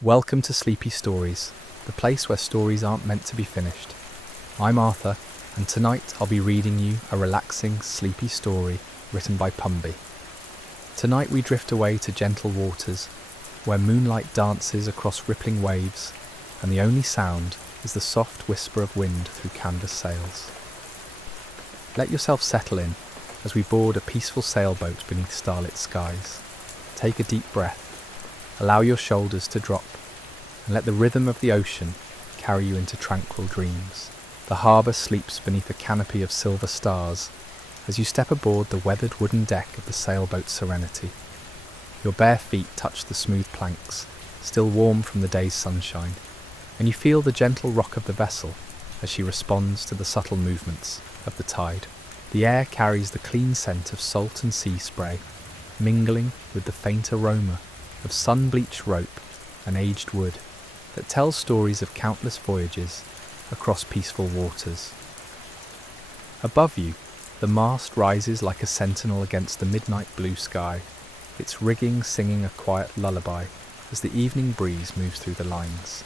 Welcome to Sleepy Stories, the place where stories aren't meant to be finished. I'm Arthur, and tonight I'll be reading you a relaxing, sleepy story written by Pumby. Tonight we drift away to gentle waters, where moonlight dances across rippling waves, and the only sound is the soft whisper of wind through canvas sails. Let yourself settle in as we board a peaceful sailboat beneath starlit skies. Take a deep breath. Allow your shoulders to drop, and let the rhythm of the ocean carry you into tranquil dreams. The harbour sleeps beneath a canopy of silver stars as you step aboard the weathered wooden deck of the sailboat Serenity. Your bare feet touch the smooth planks, still warm from the day's sunshine, and you feel the gentle rock of the vessel as she responds to the subtle movements of the tide. The air carries the clean scent of salt and sea spray, mingling with the faint aroma of sun-bleached rope and aged wood that tells stories of countless voyages across peaceful waters. Above you, the mast rises like a sentinel against the midnight blue sky, its rigging singing a quiet lullaby as the evening breeze moves through the lines.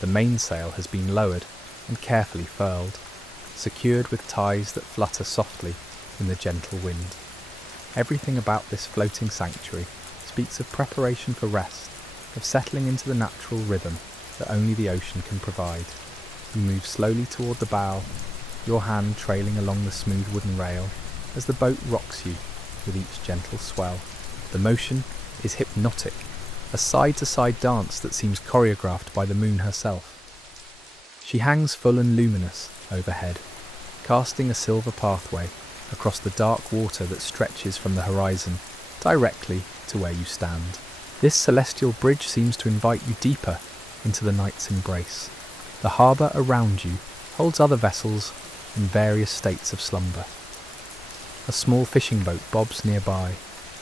The mainsail has been lowered and carefully furled, secured with ties that flutter softly in the gentle wind. Everything about this floating sanctuary speaks of preparation for rest, of settling into the natural rhythm that only the ocean can provide. You move slowly toward the bow, your hand trailing along the smooth wooden rail as the boat rocks you with each gentle swell. The motion is hypnotic, a side-to-side dance that seems choreographed by the moon herself. She hangs full and luminous overhead, casting a silver pathway across the dark water that stretches from the horizon directly to where you stand. This celestial bridge seems to invite you deeper into the night's embrace. The harbour around you holds other vessels in various states of slumber. A small fishing boat bobs nearby,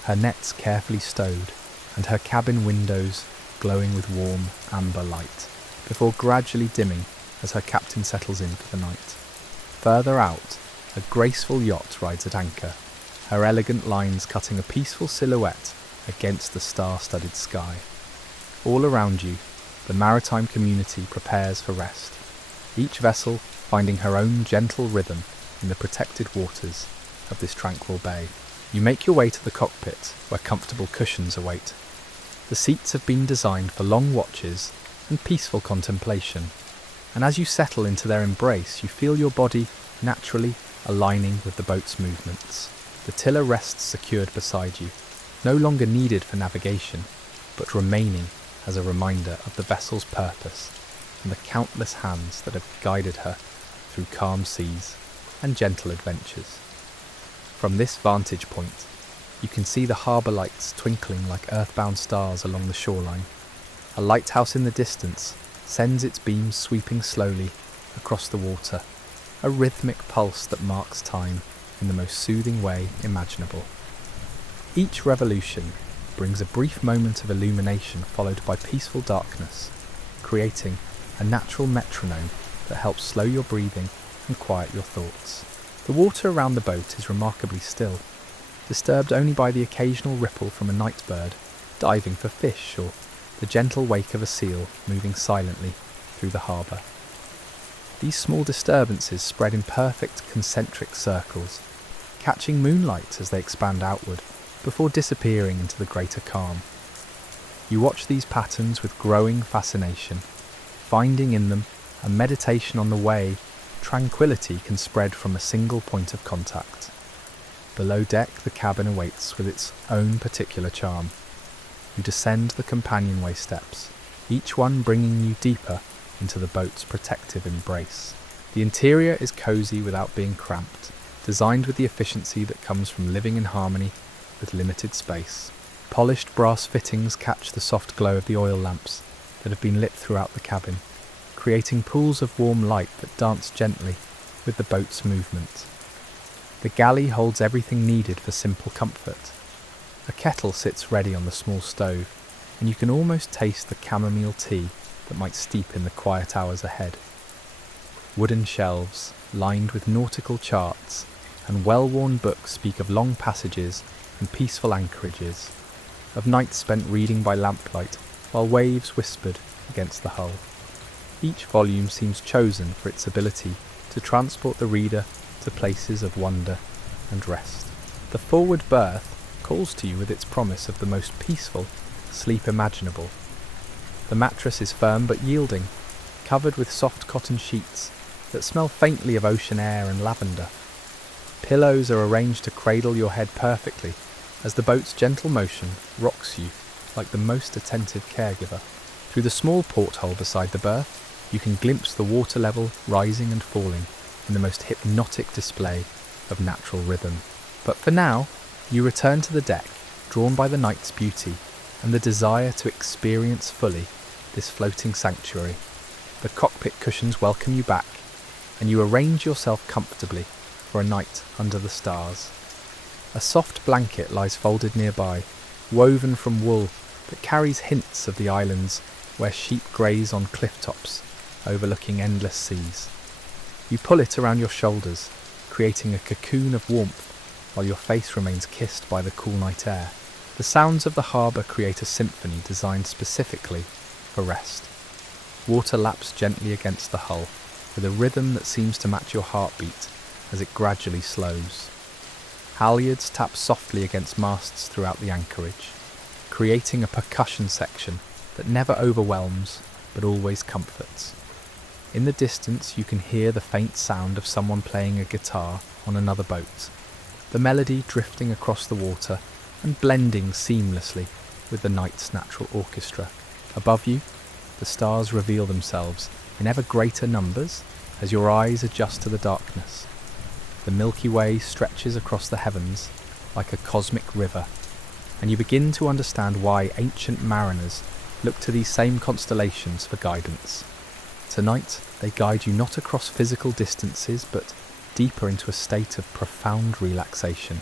her nets carefully stowed, and her cabin windows glowing with warm amber light, before gradually dimming as her captain settles in for the night. Further out, a graceful yacht rides at anchor, her elegant lines cutting a peaceful silhouette against the star-studded sky. All around you, the maritime community prepares for rest, each vessel finding her own gentle rhythm in the protected waters of this tranquil bay. You make your way to the cockpit, where comfortable cushions await. The seats have been designed for long watches and peaceful contemplation, and as you settle into their embrace, you feel your body naturally aligning with the boat's movements. The tiller rests secured beside you, no longer needed for navigation, but remaining as a reminder of the vessel's purpose and the countless hands that have guided her through calm seas and gentle adventures. From this vantage point, you can see the harbour lights twinkling like earthbound stars along the shoreline. A lighthouse in the distance sends its beams sweeping slowly across the water, a rhythmic pulse that marks time in the most soothing way imaginable. Each revolution brings a brief moment of illumination followed by peaceful darkness, creating a natural metronome that helps slow your breathing and quiet your thoughts. The water around the boat is remarkably still, disturbed only by the occasional ripple from a night bird diving for fish or the gentle wake of a seal moving silently through the harbour. These small disturbances spread in perfect concentric circles, catching moonlight as they expand outward before disappearing into the greater calm. You watch these patterns with growing fascination, finding in them a meditation on the way tranquility can spread from a single point of contact. Below deck, the cabin awaits with its own particular charm. You descend the companionway steps, each one bringing you deeper into the boat's protective embrace. The interior is cosy without being cramped, designed with the efficiency that comes from living in harmony with limited space. Polished brass fittings catch the soft glow of the oil lamps that have been lit throughout the cabin, creating pools of warm light that dance gently with the boat's movement. The galley holds everything needed for simple comfort. A kettle sits ready on the small stove, and you can almost taste the chamomile tea that might steep in the quiet hours ahead. Wooden shelves, lined with nautical charts, and well-worn books speak of long passages and peaceful anchorages, of nights spent reading by lamplight while waves whispered against the hull. Each volume seems chosen for its ability to transport the reader to places of wonder and rest. The forward berth calls to you with its promise of the most peaceful sleep imaginable. The mattress is firm but yielding, covered with soft cotton sheets that smell faintly of ocean air and lavender. Pillows are arranged to cradle your head perfectly as the boat's gentle motion rocks you like the most attentive caregiver. Through the small porthole beside the berth, you can glimpse the water level rising and falling in the most hypnotic display of natural rhythm. But for now, you return to the deck, drawn by the night's beauty and the desire to experience fully this floating sanctuary. The cockpit cushions welcome you back, and you arrange yourself comfortably for a night under the stars. A soft blanket lies folded nearby, woven from wool that carries hints of the islands where sheep graze on cliff tops overlooking endless seas. You pull it around your shoulders, creating a cocoon of warmth while your face remains kissed by the cool night air. The sounds of the harbour create a symphony designed specifically for rest. Water laps gently against the hull, with a rhythm that seems to match your heartbeat as it gradually slows. Halyards tap softly against masts throughout the anchorage, creating a percussion section that never overwhelms but always comforts. In the distance you can hear the faint sound of someone playing a guitar on another boat, the melody drifting across the water and blending seamlessly with the night's natural orchestra. Above you, the stars reveal themselves in ever greater numbers as your eyes adjust to the darkness. The Milky Way stretches across the heavens like a cosmic river, and you begin to understand why ancient mariners look to these same constellations for guidance. Tonight, they guide you not across physical distances, but deeper into a state of profound relaxation.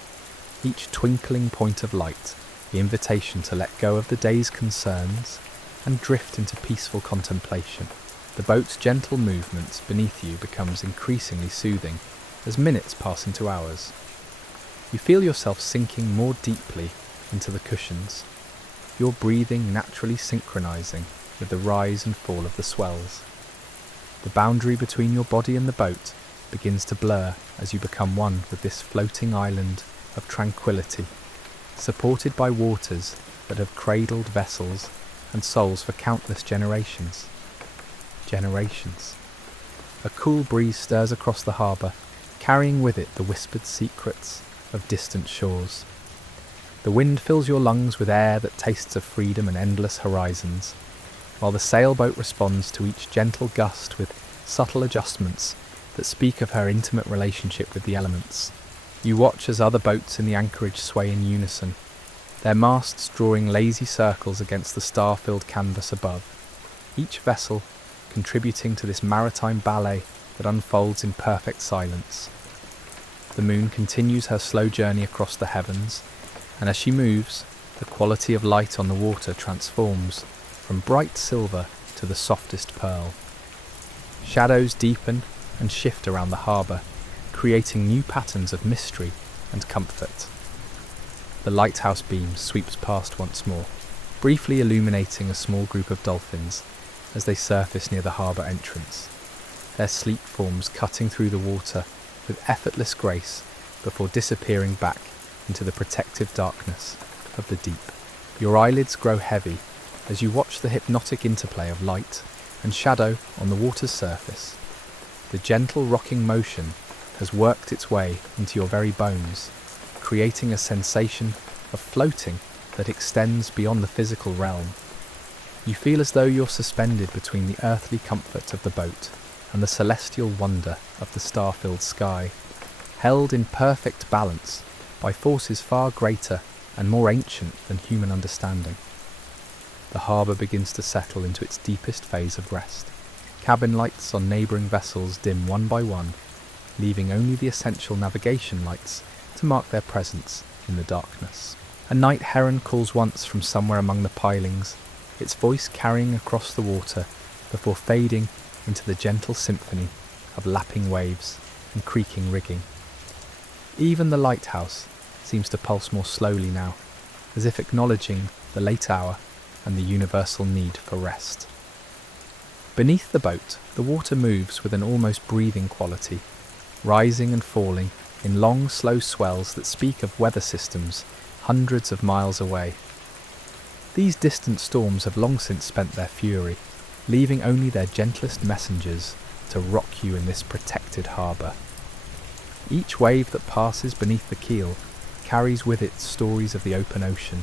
Each twinkling point of light, the invitation to let go of the day's concerns and drift into peaceful contemplation. The boat's gentle movement beneath you becomes increasingly soothing as minutes pass into hours. You feel yourself sinking more deeply into the cushions, your breathing naturally synchronizing with the rise and fall of the swells. The boundary between your body and the boat begins to blur as you become one with this floating island of tranquility, supported by waters that have cradled vessels and souls for countless generations. A cool breeze stirs across the harbour, carrying with it the whispered secrets of distant shores. The wind fills your lungs with air that tastes of freedom and endless horizons, while the sailboat responds to each gentle gust with subtle adjustments that speak of her intimate relationship with the elements. You watch as other boats in the anchorage sway in unison, their masts drawing lazy circles against the star-filled canvas above, each vessel contributing to this maritime ballet that unfolds in perfect silence. The moon continues her slow journey across the heavens, and as she moves, the quality of light on the water transforms from bright silver to the softest pearl. Shadows deepen and shift around the harbour, creating new patterns of mystery and comfort. The lighthouse beam sweeps past once more, briefly illuminating a small group of dolphins as they surface near the harbour entrance, their sleek forms cutting through the water with effortless grace before disappearing back into the protective darkness of the deep. Your eyelids grow heavy as you watch the hypnotic interplay of light and shadow on the water's surface. The gentle rocking motion has worked its way into your very bones, creating a sensation of floating that extends beyond the physical realm. You feel as though you're suspended between the earthly comfort of the boat and the celestial wonder of the star-filled sky, held in perfect balance by forces far greater and more ancient than human understanding. The harbour begins to settle into its deepest phase of rest. Cabin lights on neighbouring vessels dim one by one, leaving only the essential navigation lights to mark their presence in the darkness. A night heron calls once from somewhere among the pilings, its voice carrying across the water before fading into the gentle symphony of lapping waves and creaking rigging. Even the lighthouse seems to pulse more slowly now, as if acknowledging the late hour and the universal need for rest. Beneath the boat, the water moves with an almost breathing quality, rising and falling in long, slow swells that speak of weather systems hundreds of miles away. These distant storms have long since spent their fury, leaving only their gentlest messengers to rock you in this protected harbour. Each wave that passes beneath the keel carries with it stories of the open ocean,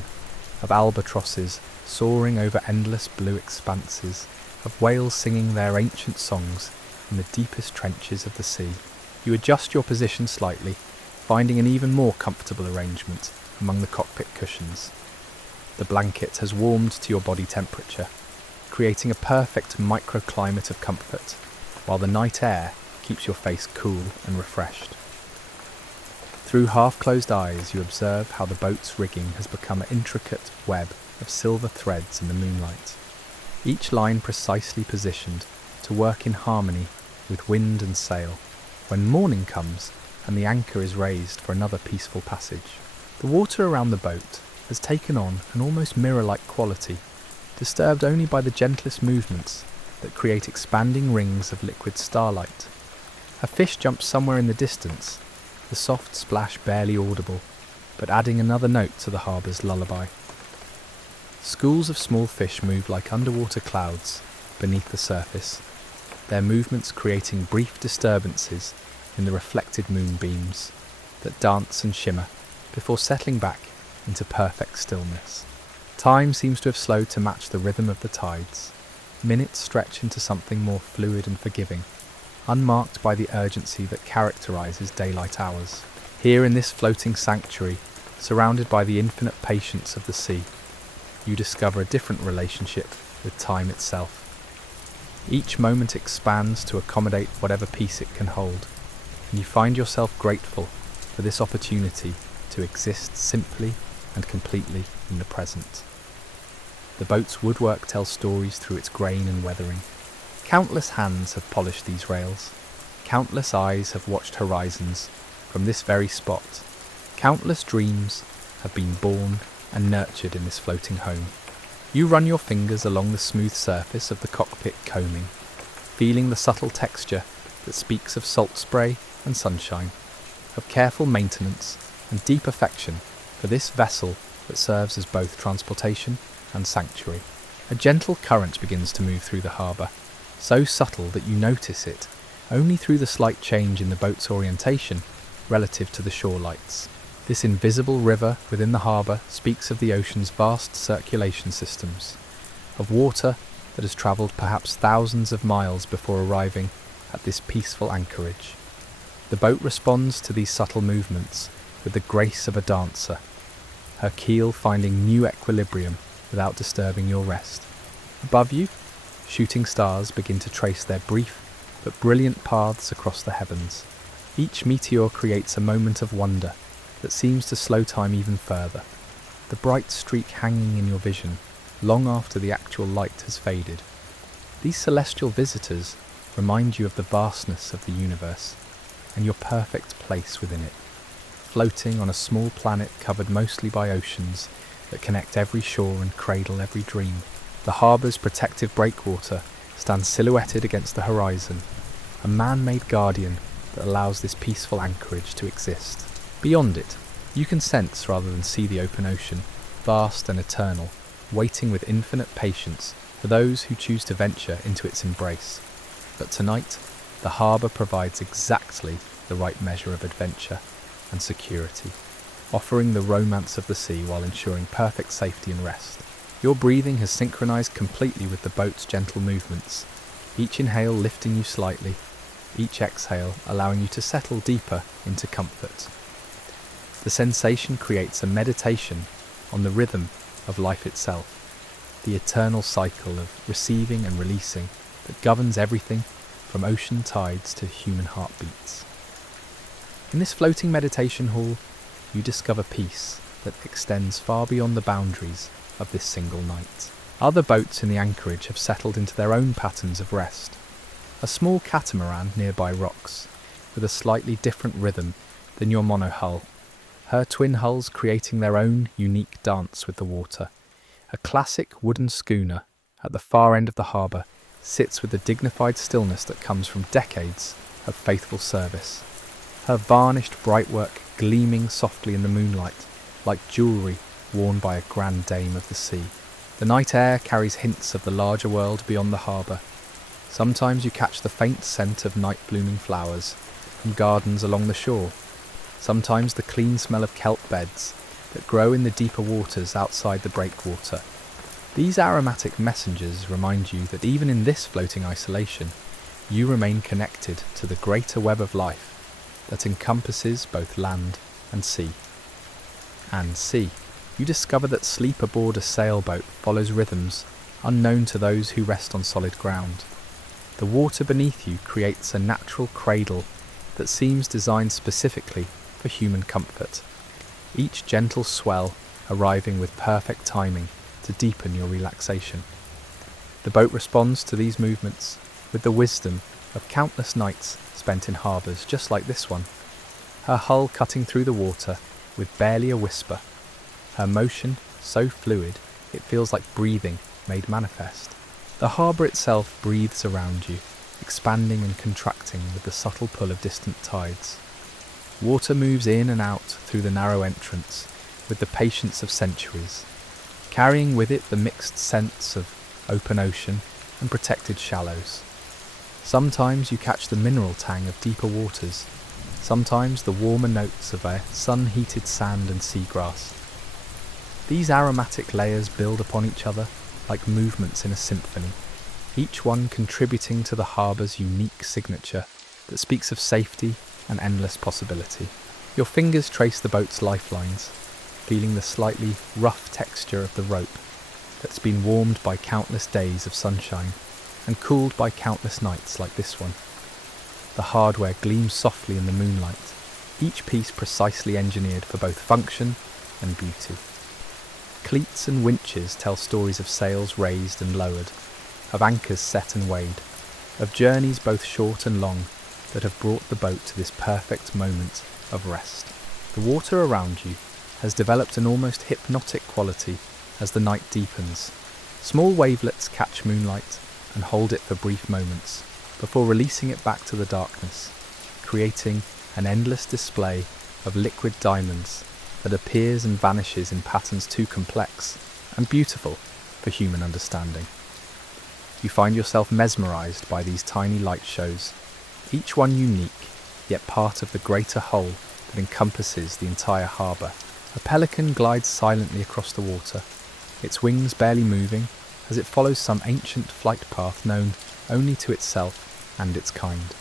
of albatrosses soaring over endless blue expanses, of whales singing their ancient songs in the deepest trenches of the sea. You adjust your position slightly, finding an even more comfortable arrangement among the cockpit cushions. The blanket has warmed to your body temperature, creating a perfect microclimate of comfort, while the night air keeps your face cool and refreshed. Through half-closed eyes, you observe how the boat's rigging has become an intricate web of silver threads in the moonlight, each line precisely positioned to work in harmony with wind and sail. When morning comes and the anchor is raised for another peaceful passage, the water around the boat has taken on an almost mirror-like quality, disturbed only by the gentlest movements that create expanding rings of liquid starlight. A fish jumps somewhere in the distance, the soft splash barely audible, but adding another note to the harbour's lullaby. Schools of small fish move like underwater clouds beneath the surface, their movements creating brief disturbances in the reflected moonbeams that dance and shimmer before settling back into perfect stillness. Time seems to have slowed to match the rhythm of the tides. Minutes stretch into something more fluid and forgiving, unmarked by the urgency that characterises daylight hours. Here in this floating sanctuary, surrounded by the infinite patience of the sea, you discover a different relationship with time itself. Each moment expands to accommodate whatever peace it can hold, and you find yourself grateful for this opportunity to exist simply and completely in the present. The boat's woodwork tells stories through its grain and weathering. Countless hands have polished these rails. Countless eyes have watched horizons from this very spot. Countless dreams have been born and nurtured in this floating home. You run your fingers along the smooth surface of the cockpit coaming, feeling the subtle texture that speaks of salt spray and sunshine, of careful maintenance and deep affection for this vessel that serves as both transportation and sanctuary. A gentle current begins to move through the harbour, so subtle that you notice it only through the slight change in the boat's orientation relative to the shore lights. This invisible river within the harbour speaks of the ocean's vast circulation systems, of water that has travelled perhaps thousands of miles before arriving at this peaceful anchorage. The boat responds to these subtle movements with the grace of a dancer, her keel finding new equilibrium without disturbing your rest. Above you, shooting stars begin to trace their brief but brilliant paths across the heavens. Each meteor creates a moment of wonder that seems to slow time even further, the bright streak hanging in your vision long after the actual light has faded. These celestial visitors remind you of the vastness of the universe and your perfect place within it, floating on a small planet covered mostly by oceans that connect every shore and cradle every dream. The harbour's protective breakwater stands silhouetted against the horizon, a man-made guardian that allows this peaceful anchorage to exist. Beyond it, you can sense rather than see the open ocean, vast and eternal, waiting with infinite patience for those who choose to venture into its embrace. But tonight, the harbour provides exactly the right measure of adventure and security, offering the romance of the sea while ensuring perfect safety and rest. Your breathing has synchronized completely with the boat's gentle movements, each inhale lifting you slightly, each exhale allowing you to settle deeper into comfort. The sensation creates a meditation on the rhythm of life itself, the eternal cycle of receiving and releasing that governs everything from ocean tides to human heartbeats. In this floating meditation hall, you discover peace that extends far beyond the boundaries of this single night. Other boats in the anchorage have settled into their own patterns of rest. A small catamaran nearby rocks, with a slightly different rhythm than your monohull, her twin hulls creating their own unique dance with the water, A classic wooden schooner at the far end of the harbour sits with the dignified stillness that comes from decades of faithful service. Her varnished brightwork gleaming softly in the moonlight, like jewellery worn by a grand dame of the sea. The night air carries hints of the larger world beyond the harbour. Sometimes you catch the faint scent of night-blooming flowers from gardens along the shore. Sometimes the clean smell of kelp beds that grow in the deeper waters outside the breakwater. These aromatic messengers remind you that even in this floating isolation, you remain connected to the greater web of life that encompasses both land and sea. And sea. You discover that sleep aboard a sailboat follows rhythms unknown to those who rest on solid ground. The water beneath you creates a natural cradle that seems designed specifically for human comfort. Each gentle swell arriving with perfect timing to deepen your relaxation. The boat responds to these movements with the wisdom of countless nights spent in harbours just like this one, her hull cutting through the water with barely a whisper, her motion so fluid it feels like breathing made manifest. The harbour itself breathes around you, expanding and contracting with the subtle pull of distant tides. Water moves in and out through the narrow entrance with the patience of centuries, carrying with it the mixed scents of open ocean and protected shallows. Sometimes you catch the mineral tang of deeper waters, sometimes the warmer notes of a sun-heated sand and seagrass. These aromatic layers build upon each other like movements in a symphony, each one contributing to the harbour's unique signature that speaks of safety and endless possibility. Your fingers trace the boat's lifelines, feeling the slightly rough texture of the rope that's been warmed by countless days of sunshine and cooled by countless nights like this one. The hardware gleams softly in the moonlight, each piece precisely engineered for both function and beauty. Cleats and winches tell stories of sails raised and lowered, of anchors set and weighed, of journeys both short and long that have brought the boat to this perfect moment of rest. The water around you has developed an almost hypnotic quality as the night deepens. Small wavelets catch moonlight and hold it for brief moments before releasing it back to the darkness, creating an endless display of liquid diamonds that appears and vanishes in patterns too complex and beautiful for human understanding. You find yourself mesmerized by these tiny light shows, each one unique, yet part of the greater whole that encompasses the entire harbour. A pelican glides silently across the water, its wings barely moving as it follows some ancient flight path known only to itself and its kind.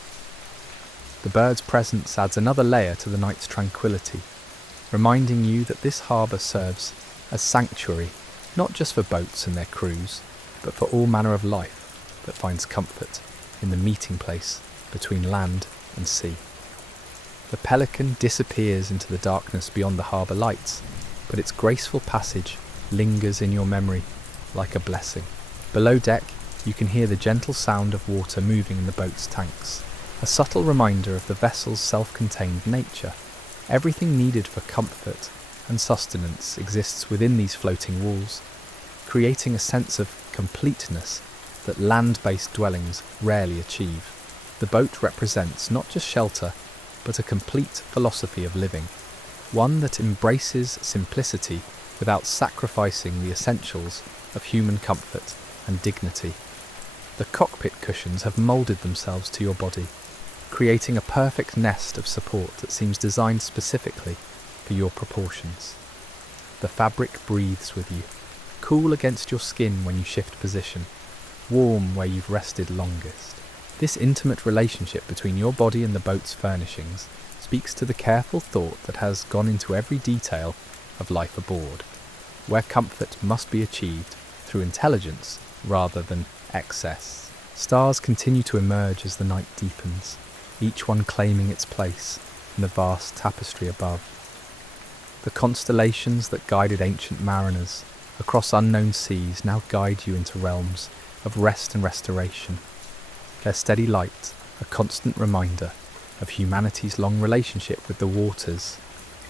The bird's presence adds another layer to the night's tranquility, reminding you that this harbour serves as sanctuary not just for boats and their crews, but for all manner of life that finds comfort in the meeting place between land and sea. The pelican disappears into the darkness beyond the harbour lights, but its graceful passage lingers in your memory like a blessing. Below deck, you can hear the gentle sound of water moving in the boat's tanks, a subtle reminder of the vessel's self-contained nature. Everything needed for comfort and sustenance exists within these floating walls, creating a sense of completeness that land-based dwellings rarely achieve. The boat represents not just shelter, but a complete philosophy of living, one that embraces simplicity without sacrificing the essentials of human comfort and dignity. The cockpit cushions have moulded themselves to your body, creating a perfect nest of support that seems designed specifically for your proportions. The fabric breathes with you, cool against your skin when you shift position, warm where you've rested longest. This intimate relationship between your body and the boat's furnishings speaks to the careful thought that has gone into every detail of life aboard, where comfort must be achieved through intelligence rather than excess. Stars continue to emerge as the night deepens, each one claiming its place in the vast tapestry above. The constellations that guided ancient mariners across unknown seas now guide you into realms of rest and restoration, their steady light a constant reminder of humanity's long relationship with the waters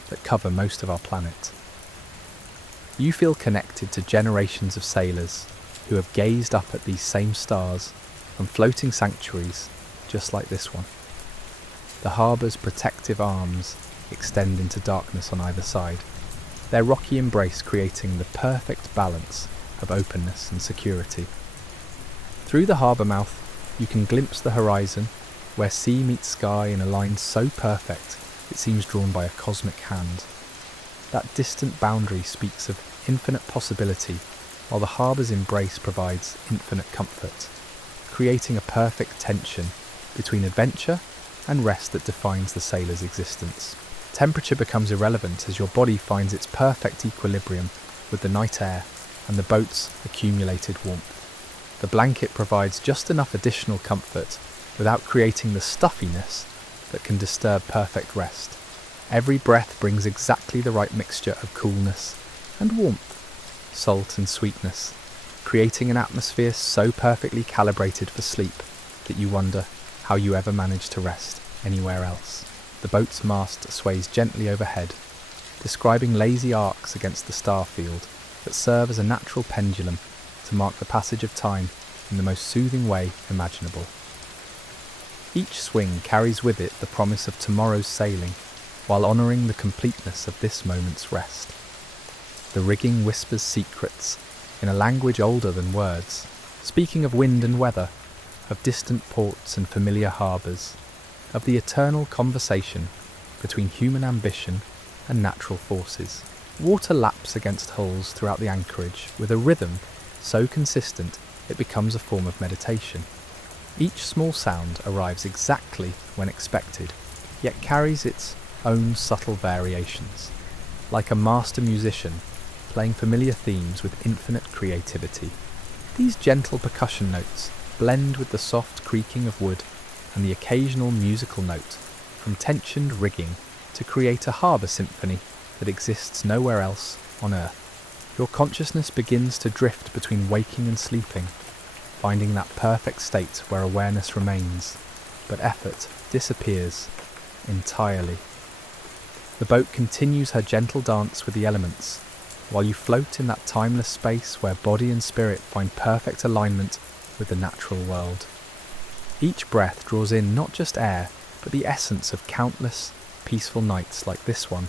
that cover most of our planet. You feel connected to generations of sailors who have gazed up at these same stars from floating sanctuaries just like this one. The harbour's protective arms extend into darkness on either side, their rocky embrace creating the perfect balance of openness and security. Through the harbour mouth, you can glimpse the horizon, where sea meets sky in a line so perfect it seems drawn by a cosmic hand. That distant boundary speaks of infinite possibility, while the harbour's embrace provides infinite comfort, creating a perfect tension between adventure and rest that defines the sailor's existence. Temperature becomes irrelevant as your body finds its perfect equilibrium with the night air and the boat's accumulated warmth. The blanket provides just enough additional comfort without creating the stuffiness that can disturb perfect rest. Every breath brings exactly the right mixture of coolness and warmth, salt and sweetness, creating an atmosphere so perfectly calibrated for sleep that you wonder how you ever manage to rest anywhere else. The boat's mast sways gently overhead, describing lazy arcs against the star field that serve as a natural pendulum to mark the passage of time in the most soothing way imaginable. Each swing carries with it the promise of tomorrow's sailing, while honouring the completeness of this moment's rest. The rigging whispers secrets in a language older than words, speaking of wind and weather, of distant ports and familiar harbours, of the eternal conversation between human ambition and natural forces. Water laps against hulls throughout the anchorage with a rhythm so consistent it becomes a form of meditation. Each small sound arrives exactly when expected, yet carries its own subtle variations, like a master musician playing familiar themes with infinite creativity. These gentle percussion notes blend with the soft creaking of wood and the occasional musical note from tensioned rigging to create a harbour symphony that exists nowhere else on Earth. Your consciousness begins to drift between waking and sleeping, finding that perfect state where awareness remains, but effort disappears entirely. The boat continues her gentle dance with the elements, while you float in that timeless space where body and spirit find perfect alignment with the natural world. Each breath draws in not just air, but the essence of countless peaceful nights like this one,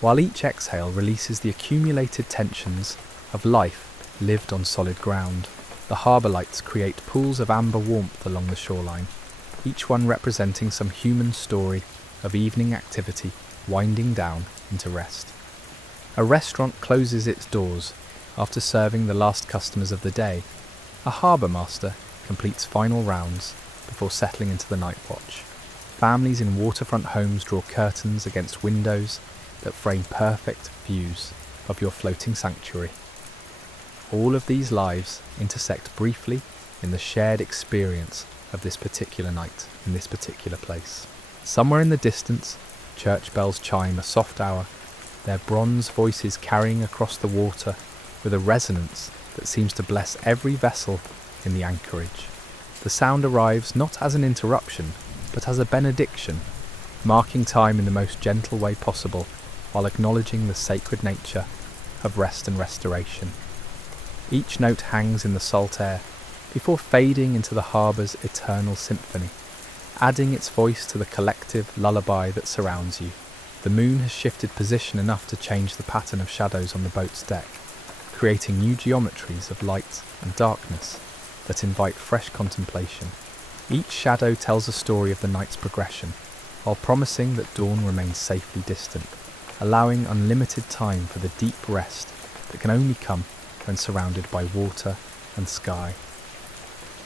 while each exhale releases the accumulated tensions of life lived on solid ground. The harbour lights create pools of amber warmth along the shoreline, each one representing some human story of evening activity winding down into rest. A restaurant closes its doors after serving the last customers of the day. A harbour master completes final rounds before settling into the night watch. Families in waterfront homes draw curtains against windows that frame perfect views of your floating sanctuary. All of these lives intersect briefly in the shared experience of this particular night in this particular place. Somewhere in the distance, church bells chime a soft hour, their bronze voices carrying across the water with a resonance that seems to bless every vessel in the anchorage. The sound arrives not as an interruption, but as a benediction, marking time in the most gentle way possible while acknowledging the sacred nature of rest and restoration. Each note hangs in the salt air before fading into the harbour's eternal symphony, adding its voice to the collective lullaby that surrounds you. The moon has shifted position enough to change the pattern of shadows on the boat's deck, creating new geometries of light and darkness that invite fresh contemplation. Each shadow tells a story of the night's progression, while promising that dawn remains safely distant, allowing unlimited time for the deep rest that can only come when surrounded by water and sky.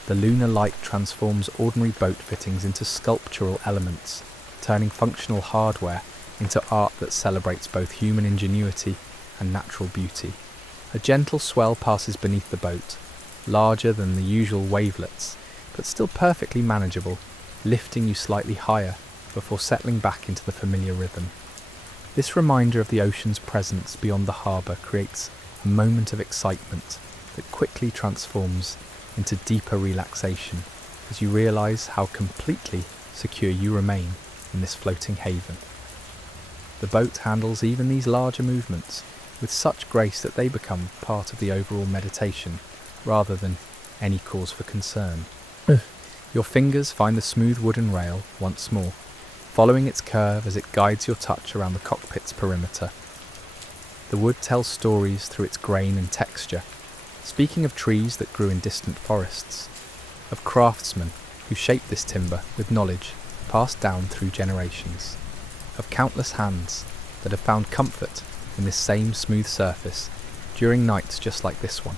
The lunar light transforms ordinary boat fittings into sculptural elements, turning functional hardware into art that celebrates both human ingenuity and natural beauty. A gentle swell passes beneath the boat, larger than the usual wavelets, but still perfectly manageable, lifting you slightly higher before settling back into the familiar rhythm. This reminder of the ocean's presence beyond the harbour creates a moment of excitement that quickly transforms into deeper relaxation as you realise how completely secure you remain in this floating haven. The boat handles even these larger movements with such grace that they become part of the overall meditation, rather than any cause for concern. Your fingers find the smooth wooden rail once more, following its curve as it guides your touch around the cockpit's perimeter. The wood tells stories through its grain and texture, speaking of trees that grew in distant forests, of craftsmen who shaped this timber with knowledge passed down through generations, of countless hands that have found comfort in this same smooth surface during nights just like this one.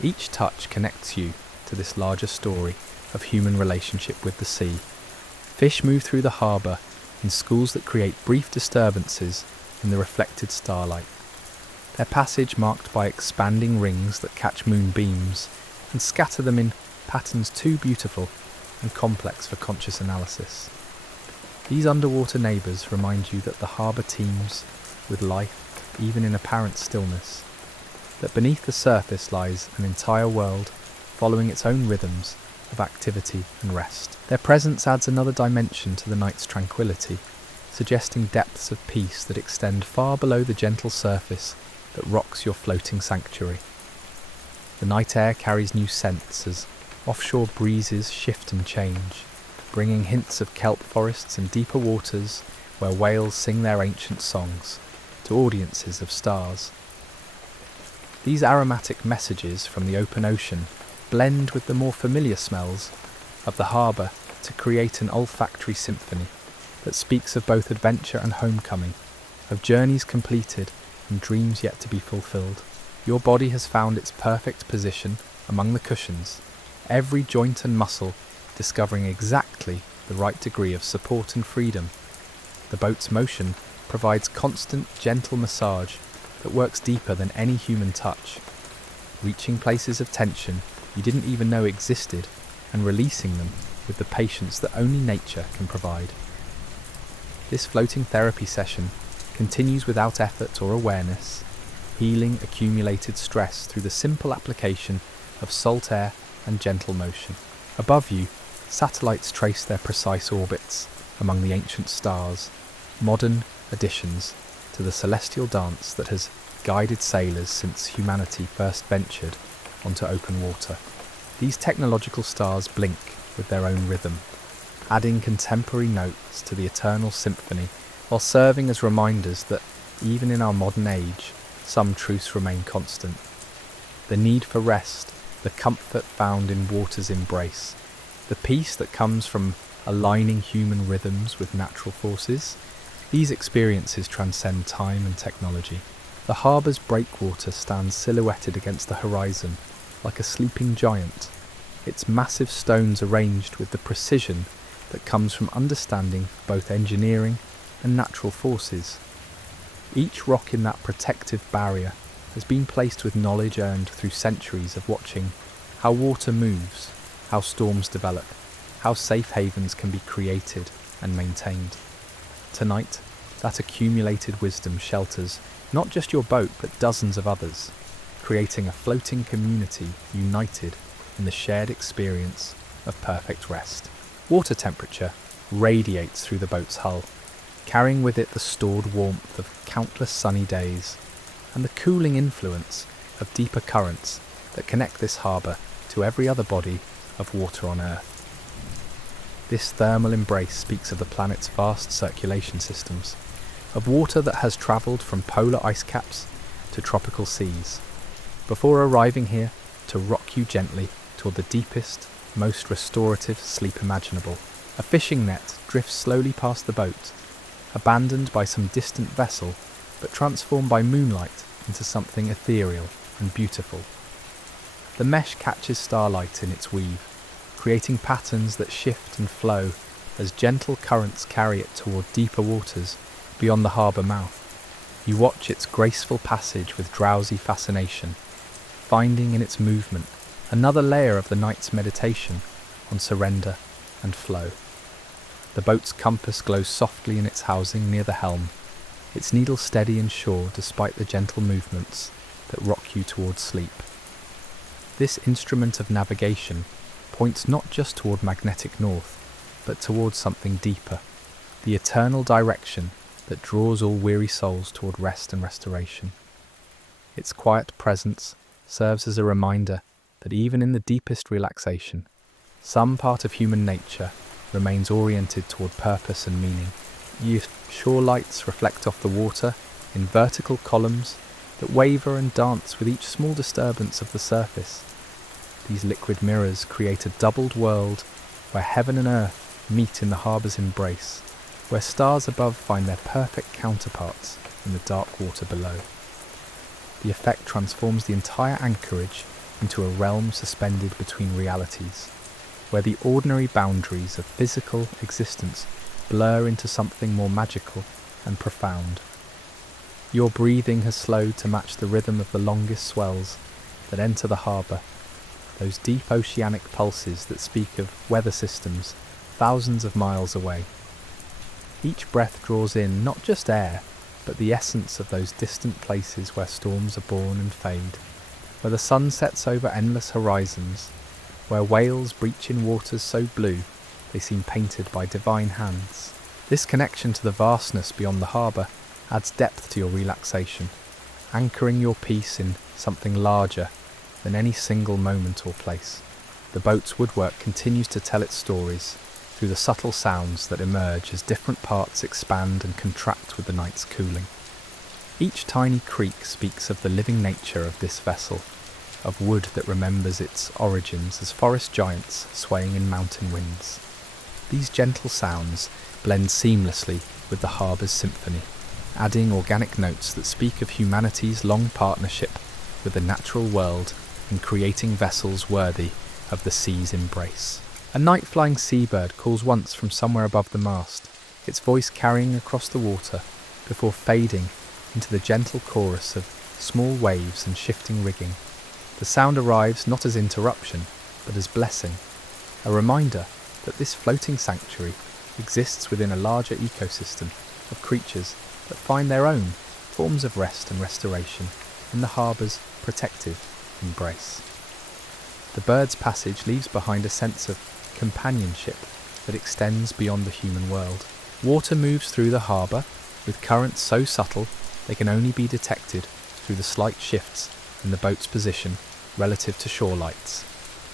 Each touch connects you to this larger story of human relationship with the sea. Fish move through the harbour in schools that create brief disturbances in the reflected starlight, their passage marked by expanding rings that catch moonbeams and scatter them in patterns too beautiful and complex for conscious analysis. These underwater neighbours remind you that the harbour teems with life even in apparent stillness, that beneath the surface lies an entire world following its own rhythms of activity and rest. Their presence adds another dimension to the night's tranquility, suggesting depths of peace that extend far below the gentle surface that rocks your floating sanctuary. The night air carries new scents as offshore breezes shift and change, bringing hints of kelp forests and deeper waters where whales sing their ancient songs to audiences of stars. These aromatic messages from the open ocean blend with the more familiar smells of the harbour to create an olfactory symphony that speaks of both adventure and homecoming, of journeys completed and dreams yet to be fulfilled. Your body has found its perfect position among the cushions, every joint and muscle discovering exactly the right degree of support and freedom. The boat's motion provides constant, gentle massage that works deeper than any human touch, reaching places of tension you didn't even know existed and releasing them with the patience that only nature can provide. This floating therapy session continues without effort or awareness, healing accumulated stress through the simple application of salt air and gentle motion. Above you, satellites trace their precise orbits among the ancient stars, modern additions to the celestial dance that has guided sailors since humanity first ventured onto open water. These technological stars blink with their own rhythm, adding contemporary notes to the eternal symphony, while serving as reminders that even in our modern age, some truths remain constant. The need for rest, the comfort found in water's embrace, the peace that comes from aligning human rhythms with natural forces. These experiences transcend time and technology. The harbour's breakwater stands silhouetted against the horizon like a sleeping giant, its massive stones arranged with the precision that comes from understanding both engineering and natural forces. Each rock in that protective barrier has been placed with knowledge earned through centuries of watching how water moves, how storms develop, how safe havens can be created and maintained. Tonight, that accumulated wisdom shelters not just your boat but dozens of others, creating a floating community united in the shared experience of perfect rest. Water temperature radiates through the boat's hull, carrying with it the stored warmth of countless sunny days and the cooling influence of deeper currents that connect this harbour to every other body of water on Earth. This thermal embrace speaks of the planet's vast circulation systems, of water that has travelled from polar ice caps to tropical seas, before arriving here to rock you gently toward the deepest, most restorative sleep imaginable. A fishing net drifts slowly past the boat, abandoned by some distant vessel, but transformed by moonlight into something ethereal and beautiful. The mesh catches starlight in its weave, creating patterns that shift and flow as gentle currents carry it toward deeper waters beyond the harbour mouth. You watch its graceful passage with drowsy fascination, finding in its movement another layer of the night's meditation on surrender and flow. The boat's compass glows softly in its housing near the helm, its needle steady and sure despite the gentle movements that rock you towards sleep. This instrument of navigation points not just toward magnetic north, but towards something deeper, the eternal direction that draws all weary souls toward rest and restoration. Its quiet presence serves as a reminder that even in the deepest relaxation, some part of human nature remains oriented toward purpose and meaning. Shore lights reflect off the water in vertical columns that waver and dance with each small disturbance of the surface. These liquid mirrors create a doubled world where heaven and earth meet in the harbour's embrace, where stars above find their perfect counterparts in the dark water below. The effect transforms the entire anchorage into a realm suspended between realities, where the ordinary boundaries of physical existence blur into something more magical and profound. Your breathing has slowed to match the rhythm of the longest swells that enter the harbour, those deep oceanic pulses that speak of weather systems thousands of miles away. Each breath draws in not just air, but the essence of those distant places where storms are born and fade, where the sun sets over endless horizons, where whales breach in waters so blue they seem painted by divine hands. This connection to the vastness beyond the harbour adds depth to your relaxation, anchoring your peace in something larger than any single moment or place. The boat's woodwork continues to tell its stories through the subtle sounds that emerge as different parts expand and contract with the night's cooling. Each tiny creak speaks of the living nature of this vessel, of wood that remembers its origins as forest giants swaying in mountain winds. These gentle sounds blend seamlessly with the harbour's symphony, adding organic notes that speak of humanity's long partnership with the natural world in creating vessels worthy of the sea's embrace. A night-flying seabird calls once from somewhere above the mast, its voice carrying across the water before fading into the gentle chorus of small waves and shifting rigging. The sound arrives not as interruption, but as blessing, a reminder that this floating sanctuary exists within a larger ecosystem of creatures that find their own forms of rest and restoration in the harbour's protective embrace. The bird's passage leaves behind a sense of companionship that extends beyond the human world. Water moves through the harbour with currents so subtle they can only be detected through the slight shifts in the boat's position relative to shore lights.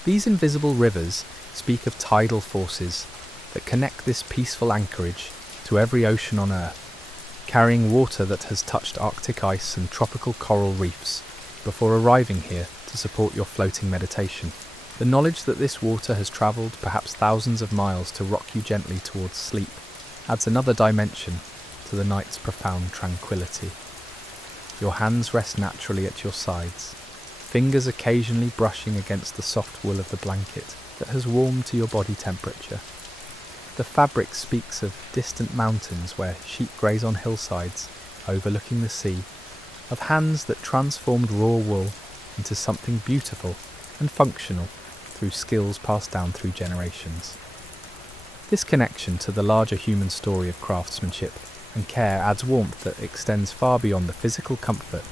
These invisible rivers speak of tidal forces that connect this peaceful anchorage to every ocean on Earth, carrying water that has touched Arctic ice and tropical coral reefs before arriving here to support your floating meditation. The knowledge that this water has travelled perhaps thousands of miles to rock you gently towards sleep adds another dimension to the night's profound tranquility. Your hands rest naturally at your sides, fingers occasionally brushing against the soft wool of the blanket that has warmed to your body temperature. The fabric speaks of distant mountains where sheep graze on hillsides overlooking the sea, of hands that transformed raw wool into something beautiful and functional through skills passed down through generations. This connection to the larger human story of craftsmanship and care adds warmth that extends far beyond the physical comfort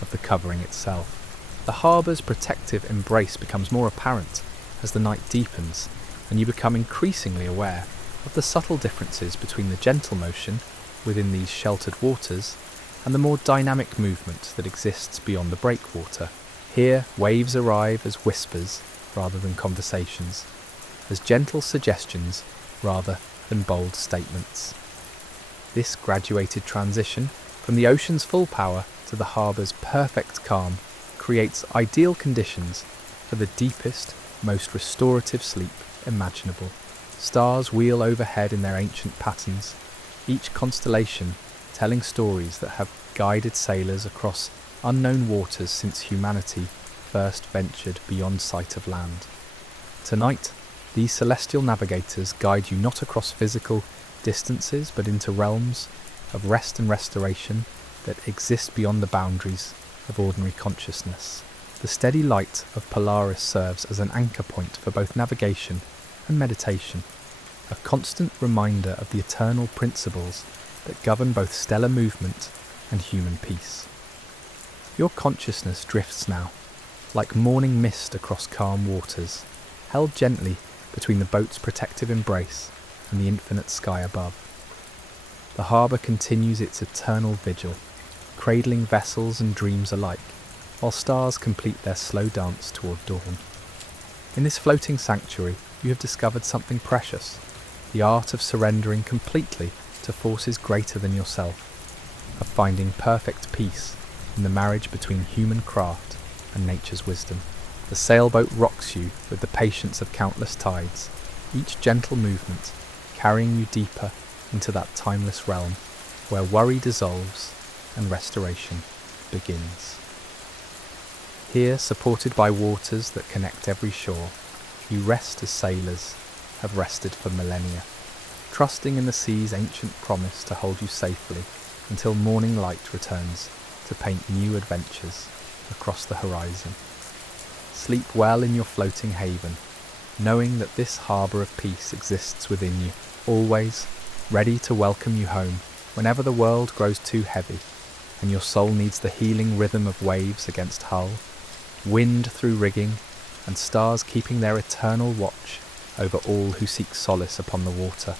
of the covering itself. The harbour's protective embrace becomes more apparent as the night deepens, and you become increasingly aware of the subtle differences between the gentle motion within these sheltered waters and the more dynamic movement that exists beyond the breakwater. Here, waves arrive as whispers rather than conversations, as gentle suggestions rather than bold statements. This graduated transition from the ocean's full power to the harbour's perfect calm creates ideal conditions for the deepest, most restorative sleep imaginable. Stars wheel overhead in their ancient patterns, each constellation telling stories that have guided sailors across unknown waters since humanity first ventured beyond sight of land. Tonight, these celestial navigators guide you not across physical distances but into realms of rest and restoration that exist beyond the boundaries of ordinary consciousness. The steady light of Polaris serves as an anchor point for both navigation and meditation, a constant reminder of the eternal principles that govern both stellar movement and human peace. Your consciousness drifts now, like morning mist across calm waters, held gently between the boat's protective embrace and the infinite sky above. The harbour continues its eternal vigil, cradling vessels and dreams alike, while stars complete their slow dance toward dawn. In this floating sanctuary, you have discovered something precious, the art of surrendering completely to forces greater than yourself, of finding perfect peace in the marriage between human craft and nature's wisdom. The sailboat rocks you with the patience of countless tides, each gentle movement carrying you deeper into that timeless realm where worry dissolves and restoration begins. Here, supported by waters that connect every shore, you rest as sailors have rested for millennia, trusting in the sea's ancient promise to hold you safely until morning light returns to paint new adventures across the horizon. Sleep well in your floating haven, knowing that this harbour of peace exists within you, always ready to welcome you home whenever the world grows too heavy and your soul needs the healing rhythm of waves against hull, wind through rigging, and stars keeping their eternal watch over all who seek solace upon the water.